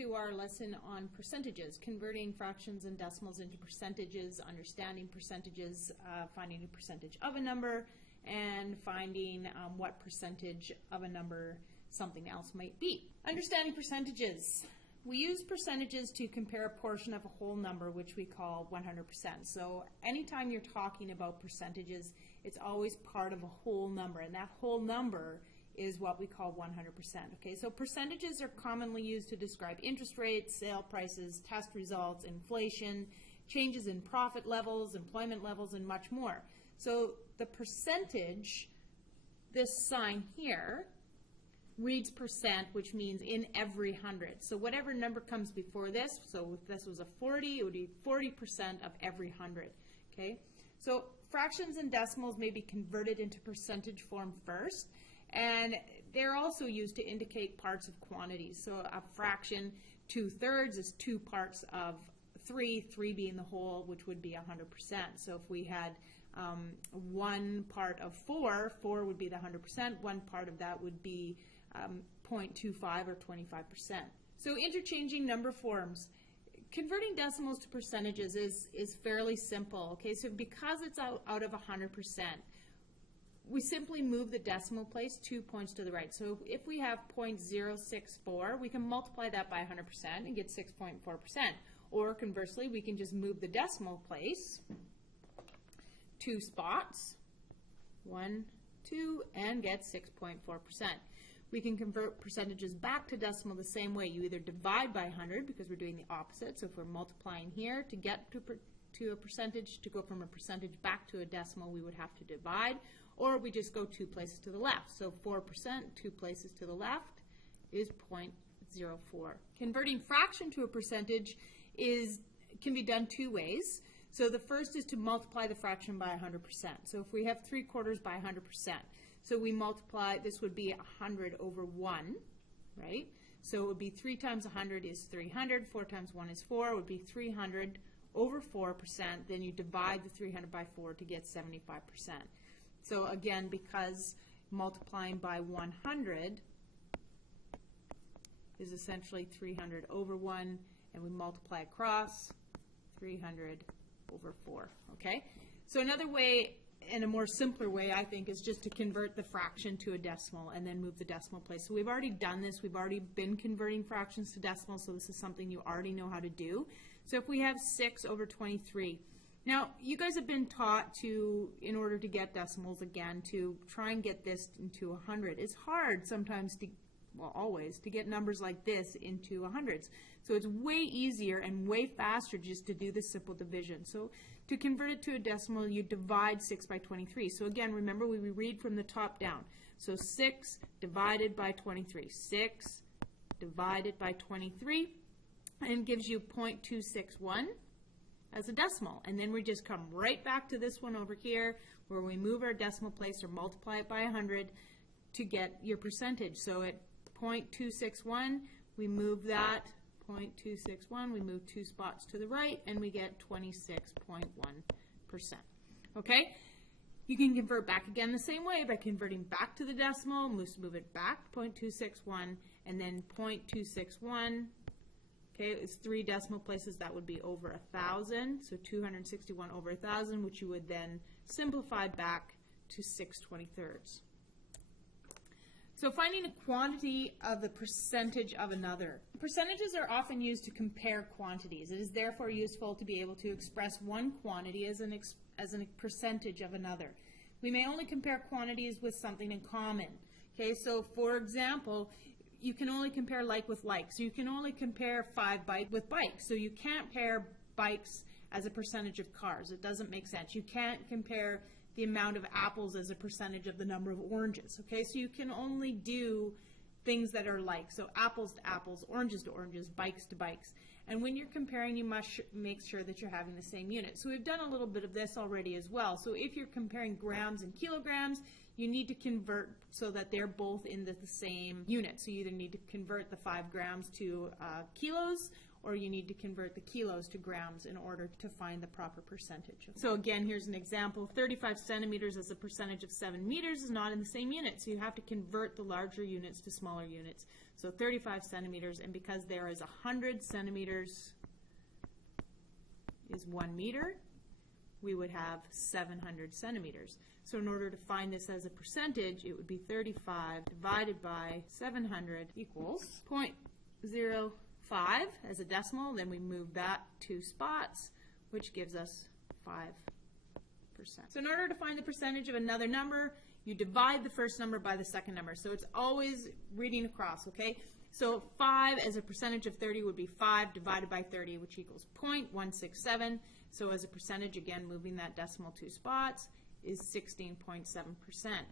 to our lesson on percentages, converting fractions and decimals into percentages, understanding percentages, finding a percentage of a number, and finding what percentage of a number something else might be. Understanding percentages. We use percentages to compare a portion of a whole number, which we call 100%. So anytime you're talking about percentages, it's always part of a whole number, and that whole number is what we call 100%. Okay, so percentages are commonly used to describe interest rates, sale prices, test results, inflation, changes in profit levels, employment levels, and much more. So the percentage, this sign here, reads percent, which means in every 100. So whatever number comes before this, so if this was a 40, it would be 40% of every 100. Okay, so fractions and decimals may be converted into percentage form first, and they're also used to indicate parts of quantities. So a fraction, 2/3 is 2 parts of 3, 3 being the whole, which would be 100%. So if we had 1 part of 4, 4 would be the 100%, 1 part of that would be 0.25 or 25%. So interchanging number forms. Converting decimals to percentages is fairly simple. Okay, so because it's out of 100%, we simply move the decimal place 2 points to the right. So if we have 0.064, we can multiply that by 100% and get 6.4%. Or conversely, we can just move the decimal place 2 spots, 1, 2, and get 6.4%. We can convert percentages back to decimal the same way. You either divide by 100 because we're doing the opposite. So if we're multiplying here to get to a percentage, to go from a percentage back to a decimal, we would have to divide, or we just go 2 places to the left. So 4%, 2 places to the left, is 0.04. Converting fraction to a percentage can be done 2 ways. So the first is to multiply the fraction by 100%. So if we have 3/4 by 100%, so we multiply, this would be 100 over 1, right? So it would be 3 times 100 is 300, 4 times 1 is 4, it would be 300 over 4%, then you divide the 300 by 4 to get 75%. So again, because multiplying by 100 is essentially 300 over 1, and we multiply across 300 over 4, okay? So another way, and a more simpler way, I think, is just to convert the fraction to a decimal and then move the decimal place. So we've already done this. We've already been converting fractions to decimals, so this is something you already know how to do. So if we have 6 over 23, now you guys have been taught to, in order to get decimals again, to try and get this into 100. It's hard sometimes to, well, always, to get numbers like this into hundreds. So it's way easier and way faster just to do the simple division. So to convert it to a decimal, you divide 6 by 23. So again, remember, we read from the top down. So 6 divided by 23. 6 divided by 23, and gives you 0.261 as a decimal. And then we just come right back to this one over here, where we move our decimal place or multiply it by 100 to get your percentage. So at 0.261, we move that 0.261, we move 2 spots to the right, and we get 26.1%. Okay? You can convert back again the same way by converting back to the decimal, move it back 0.261, and then 0.261, okay, it's 3 decimal places, that would be over 1,000, so 261 over 1,000, which you would then simplify back to 6/23. So finding a quantity of the percentage of another. Percentages are often used to compare quantities. It is therefore useful to be able to express one quantity as a percentage of another. We may only compare quantities with something in common. Okay, so for example, you can only compare like with like. So you can only compare 5 bikes with bikes. So you can't compare bikes as a percentage of cars. It doesn't make sense. You can't compare the amount of apples as a percentage of the number of oranges. Okay, so you can only do things that are like. So apples to apples, oranges to oranges, bikes to bikes. And when you're comparing, you must make sure that you're having the same unit. So we've done a little bit of this already as well. So if you're comparing grams and kilograms, you need to convert so that they're both in the same unit. So you either need to convert the 5 grams to kilos, or you need to convert the kilos to grams in order to find the proper percentage. So again, here's an example. 35 centimeters as a percentage of 7 meters is not in the same unit, so you have to convert the larger units to smaller units. So 35 centimeters, and because there is 100 centimeters is 1 meter, we would have 700 centimeters. So in order to find this as a percentage, it would be 35 divided by 700 equals 0.05 as a decimal. Then we move that 2 spots, which gives us 5%. So in order to find the percentage of another number, you divide the first number by the second number. So it's always reading across, okay? So 5 as a percentage of 30 would be 5 divided by 30, which equals 0.167. So as a percentage, again, moving that decimal 2 spots, is 16.7%.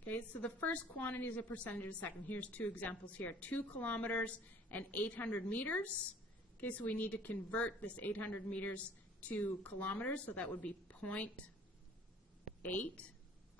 Okay, so the first quantity is a percentage of a second. Here's 2 examples here, 2 kilometers and 800 meters. Okay, so we need to convert this 800 meters to kilometers, so that would be 0.8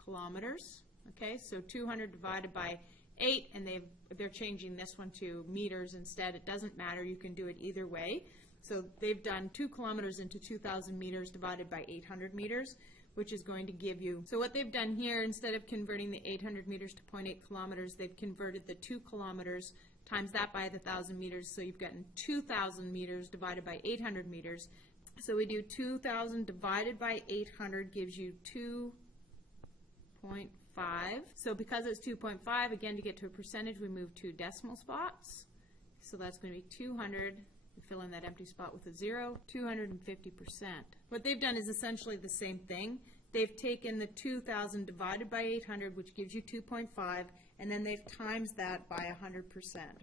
kilometers. Okay, so 200 divided by 8, and they're changing this one to meters instead. It doesn't matter, you can do it either way. So they've done 2 kilometers into 2,000 meters divided by 800 meters, which is going to give you, so what they've done here, instead of converting the 800 meters to 0.8 kilometers, they've converted the 2 kilometers times that by the 1,000 meters, so you've gotten 2,000 meters divided by 800 meters. So we do 2,000 divided by 800 gives you 2.5. So because it's 2.5, again, to get to a percentage, we move 2 decimal spots. So that's going to be 200. Fill in that empty spot with a 0, 250%. What they've done is essentially the same thing. They've taken the 2,000 divided by 800, which gives you 2.5, and then they've times that by 100%,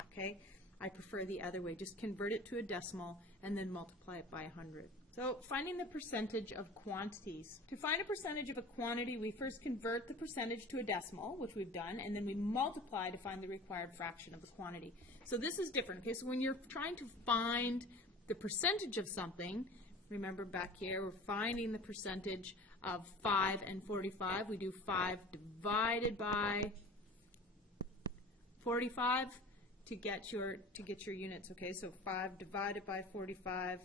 okay? I prefer the other way. Just convert it to a decimal and then multiply it by 100. So finding the percentage of quantities. To find a percentage of a quantity, we first convert the percentage to a decimal, which we've done, and then we multiply to find the required fraction of the quantity. So this is different, okay? So when you're trying to find the percentage of something, remember back here, we're finding the percentage of 5 and 45. We do 5 divided by 45 to get your units, okay? So 5 divided by 45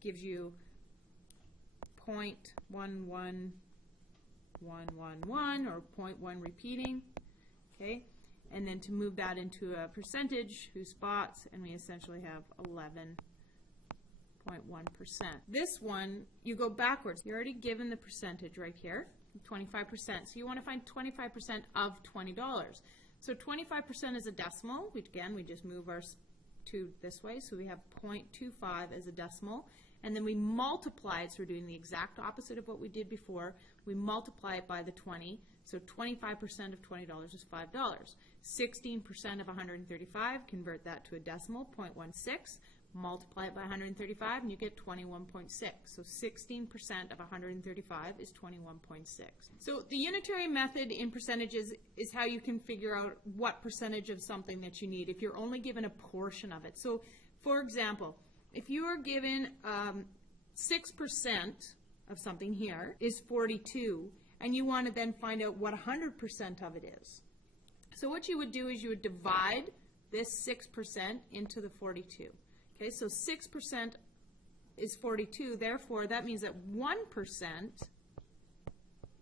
gives you 0.11111 or 0.1 repeating, okay? And then to move that into a percentage, 2 spots, and we essentially have 11.1%. This one, you go backwards. You're already given the percentage right here, 25%. So you want to find 25% of $20. So 25% is a decimal. We just move our 2 this way, so we have 0.25 as a decimal. And then we multiply it, so we're doing the exact opposite of what we did before. We multiply it by the 20, so 25% of $20 is $5. 16% of 135, convert that to a decimal, 0.16, multiply it by 135, and you get 21.6. So 16% of 135 is 21.6. So the unitary method in percentages is how you can figure out what percentage of something that you need if you're only given a portion of it. So for example, if you are given 6% of something here is 42, and you want to then find out what 100% of it is. So what you would do is you would divide this 6% into the 42. Okay, so 6% is 42, therefore that means that 1%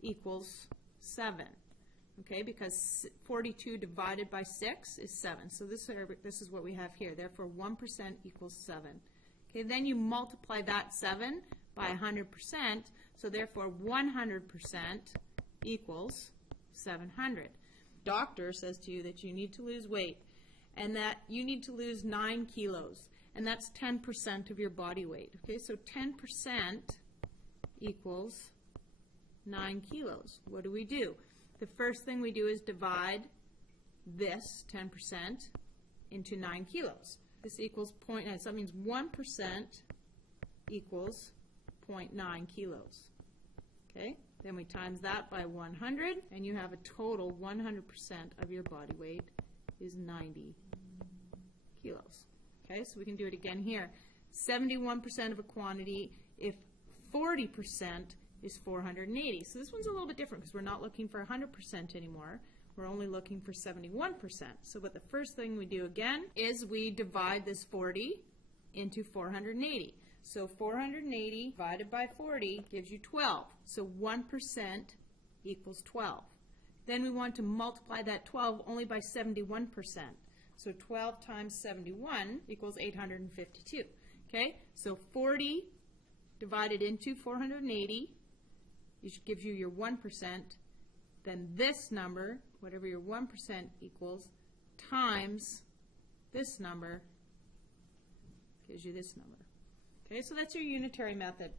equals 7. Okay, because 42 divided by 6 is 7. So this is what we have here. Therefore 1% equals 7. Okay, then you multiply that 7 by 100%, so therefore 100% equals 700. Doctor says to you that you need to lose weight and that you need to lose 9 kilos, and that's 10% of your body weight. Okay, so 10% equals 9 kilos. What do? The first thing we do is divide this 10% into 9 kilos. This equals 0.9, so that means 1% equals 0.9 kilos. Okay, then we times that by 100, and you have a total 100% of your body weight is 90 kilos. Okay, so we can do it again here. 71% of a quantity if 40% is 480. So this one's a little bit different because we're not looking for 100% anymore. We're only looking for 71%. So what the first thing we do again is we divide this 40 into 480. So 480 divided by 40 gives you 12. So 1% equals 12. Then we want to multiply that 12 only by 71%. So 12 times 71 equals 852. Okay, so 40 divided into 480 gives you your 1%. Then this number, whatever your 1% equals, times this number gives you this number. Okay, so that's your unitary method.